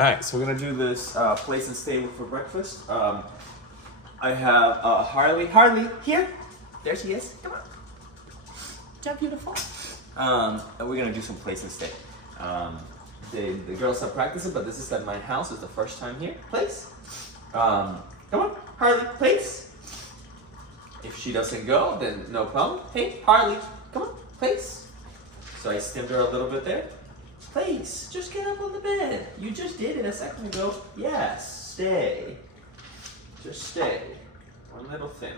All right, so we're gonna do this place and stay for breakfast. I have Harley. Harley, here. There she is. Come on. Jump, beautiful. And we're gonna do some place and stay. The girls have practicing, but this is at my house. It's the first time here. Place. Come on, Harley. Place. If she doesn't go, then no problem. Hey, Harley, come on. Place. So I stimmed her a little bit there. Place. Just get up on the bed. You just did it a second ago. Yes. Stay. Just stay. One little thing.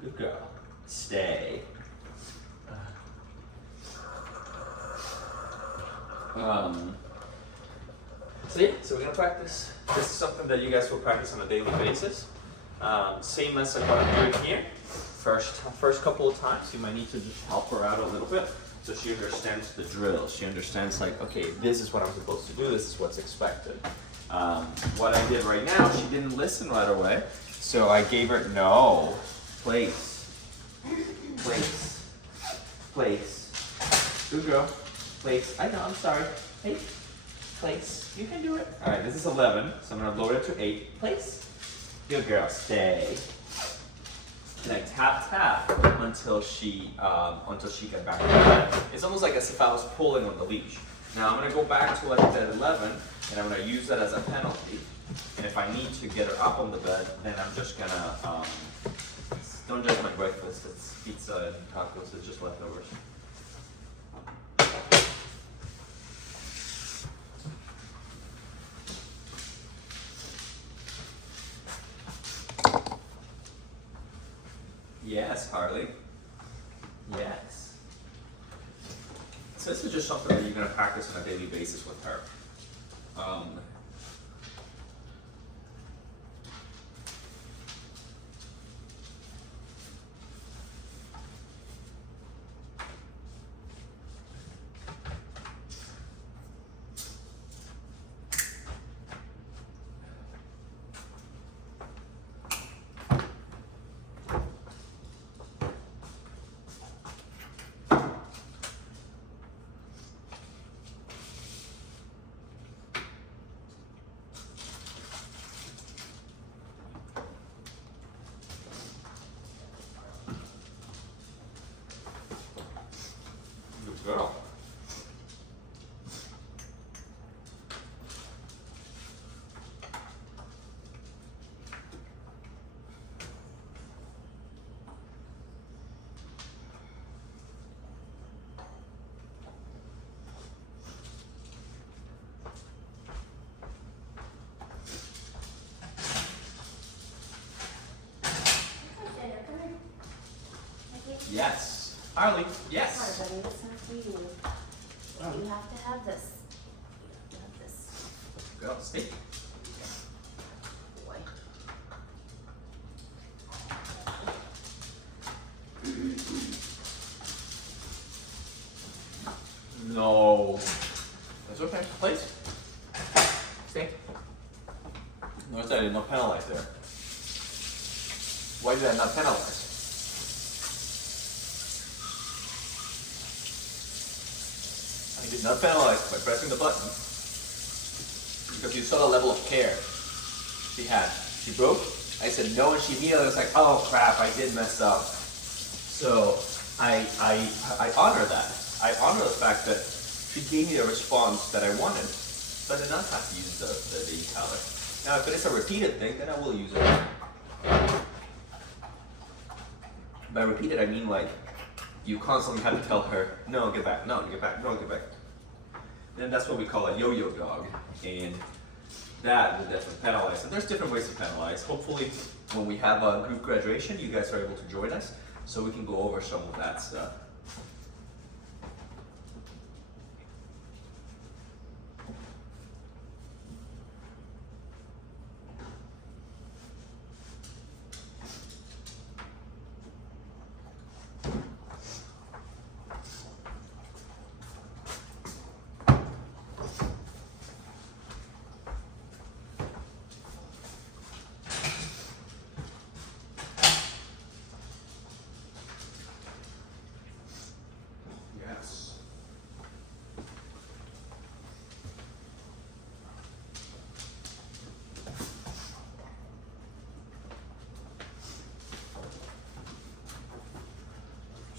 Good girl. Stay. So yeah, so we're gonna practice. This is something that you guys will practice on a daily basis. Same as what I'm doing here. First couple of times, you might need to just help her out a little bit so she understands the drill. She understands like, okay, this is what I'm supposed to do. This is what's expected. What I did right now, she didn't listen right away, so I gave her no, place, place, place. Good girl. Place. I know, I'm sorry. Hey, place. You can do it. All right, this is 11, so I'm gonna lower it to 8. Place. Good girl. Stay. And I tap until she gets back to bed. It's almost like as if I was pulling on the leash. Now I'm gonna go back to like that 11, and I'm gonna use that as a penalty. And if I need to get her up on the bed, then I'm just gonna don't judge my breakfast. It's pizza and tacos. It's just leftovers. Yes, Harley. Yes. So this is just something that you're going to practice on a daily basis with her. Girl. Yes. Harley, yes. Sorry, buddy, it's not for you. You have to have this. You have to have this. Go, stay. Boy. No. That's okay. Place. Stay. Notice I did not penalize there. Why did I not penalize? I did not penalize by pressing the button because you saw the level of care she had. She broke. I said no, and she immediately was like, "Oh crap, I did mess up." So I honor that. I honor the fact that she gave me a response that I wanted, but I did not have to use the color. Now, if it is a repeated thing, then I will use it. By repeated, I mean like you constantly have to tell her, "No, get back. No, get back. No, get back." Then that's what we call a yo-yo dog, and that will definitely penalize. And there's different ways to penalize. Hopefully, when we have a group graduation, you guys are able to join us, so we can go over some of that stuff.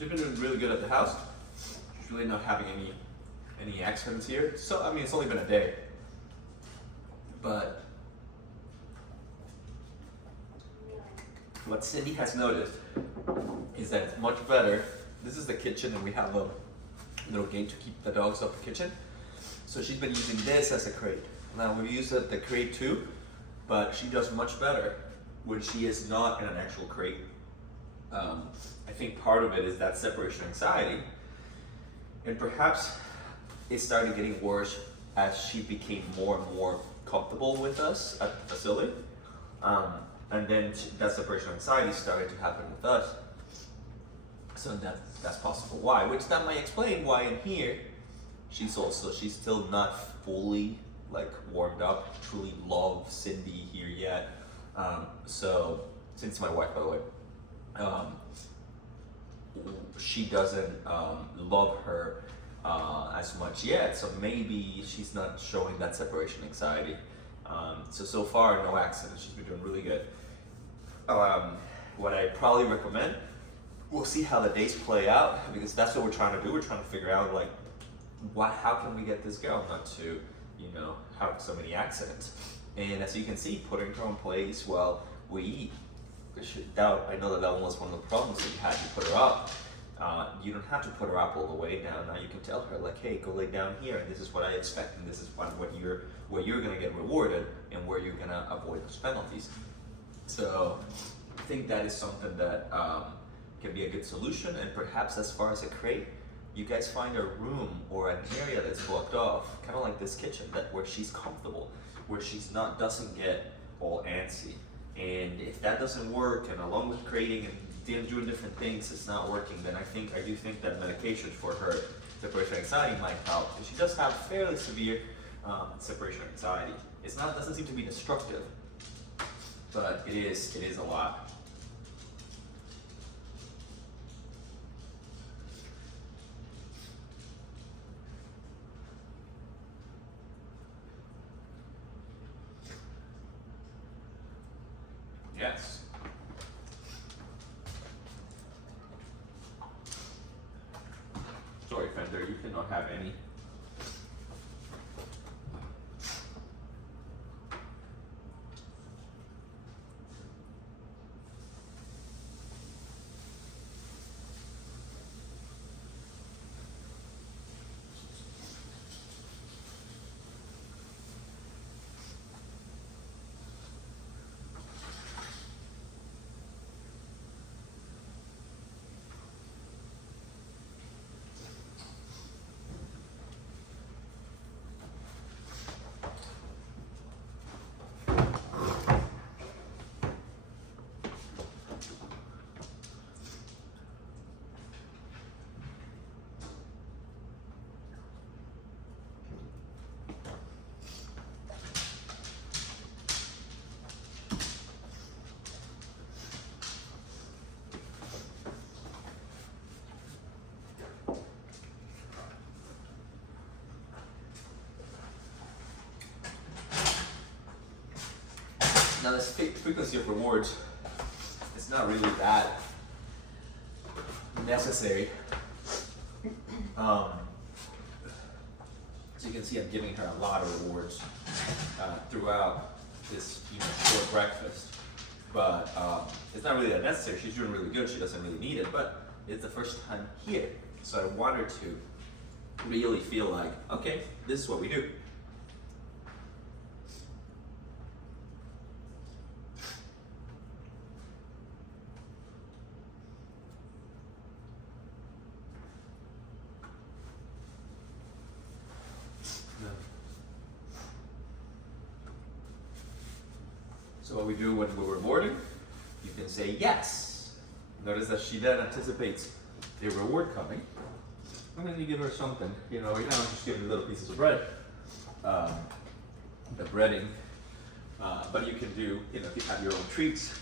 she's been doing really good at the house. She's really not having any accidents here. So I mean, it's only been a day, but what Cindy has noticed is that it's much better. This is the kitchen, and we have a little gate to keep the dogs off the kitchen. So she's been using this as a crate. Now we've used the crate too, but she does much better when she is not in an actual crate. I think part of it is that separation anxiety, and perhaps it started getting worse as she became more and more comfortable with us at the facility. And then that separation anxiety started to happen with us. So that's possible why, which that might explain why in here she's still not fully like warmed up, truly love Cindy here yet. So Cindy's my wife, by the way. She doesn't love her as much yet, so maybe she's not showing that separation anxiety. So far, no accidents. She's been doing really good. What I probably recommend, we'll see how the days play out, because that's what we're trying to do. We're trying to figure out like how can we get this girl not to, have so many accidents. And as you can see, putting her in place while we eat. I know that one was one of the problems that you had to put her up. You don't have to put her up all the way down. Now you can tell her like, hey, go lay down here, and this is what I expect, and this is where you're gonna get rewarded, and where you're gonna avoid those penalties. So I think that is something that can be a good solution. And perhaps as far as a crate, you guys find a room or an area that's blocked off, kind of like this kitchen, where she's comfortable, where she's doesn't get all antsy. And if that doesn't work, and along with creating and doing different things, it's not working, then I do think that medication for her separation anxiety might help. And she does have fairly severe separation anxiety. Doesn't seem to be destructive, but it is a lot. Yes. Sorry, Fender, you cannot have any. Now this frequency of rewards is not really that necessary. So you can see I'm giving her a lot of rewards throughout this short breakfast. But it's not really that necessary. She's doing really good. She doesn't really need it. But it's the first time here. So I want her to really feel like, okay, this is what we do. So what we do when we're rewarding, you can say yes. Notice that she then anticipates a reward coming. And then you give her something. Right now I'm just giving little pieces of bread. The breading. But you can do, if you have your own treats,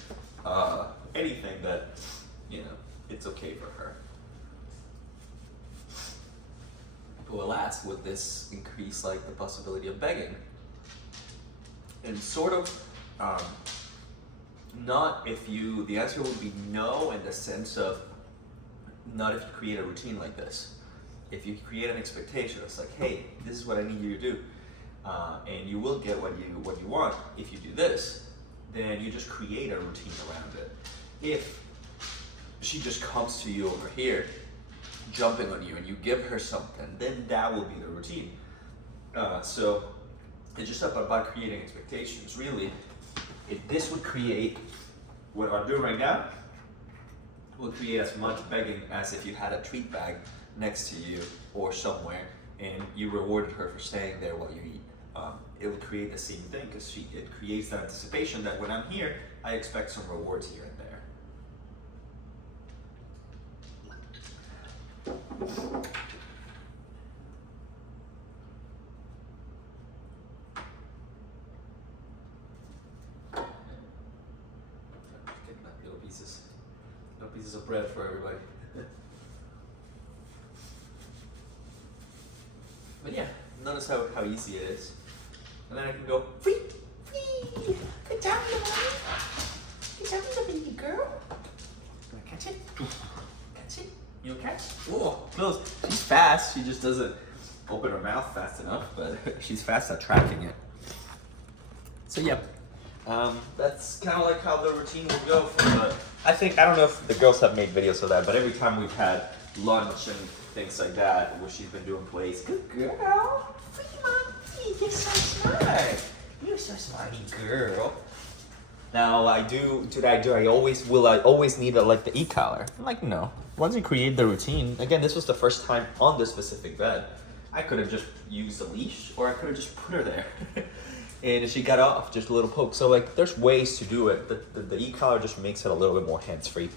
anything that, it's okay for her. People will ask, would this increase the possibility of begging? And sort of, not if the answer would be no, in the sense of Not if you create a routine like this. If you create an expectation, it's like, hey, this is what I need you to do, and you will get what you want if you do this. Then you just create a routine around it. If she just comes to you over here, jumping on you, and you give her something, then that will be the routine. So it's just about creating expectations. Really, if this would create what I'm doing right now, will create as much begging as if you had a treat bag next to you or somewhere, and you rewarded her for staying there while you eat. It will create the same thing because it creates that anticipation that when I'm here, I expect some rewards here and there. Getting that little pieces of bread for everybody. But yeah, notice how easy it is. And then I can go, free, free, good job, little mommy. Good job, little baby girl. Can I catch it? Catch it? You'll catch? Oh, close. She's fast. She just doesn't open her mouth fast enough, but she's fast at tracking it. So yeah, that's kind of like how the routine will go. I don't know if the girls have made videos of that, but every time we've had lunch and things like that, where she's been doing plays. Good girl. Free mommy. You're so smart. You're so smarty girl. Now will I always need the e-collar? I'm like, no. Once you create the routine, again, this was the first time on this specific bed. I could have just used a leash, or I could have just put her there. And she got off, just a little poke. So like, there's ways to do it. The e-collar just makes it a little bit more hands-free.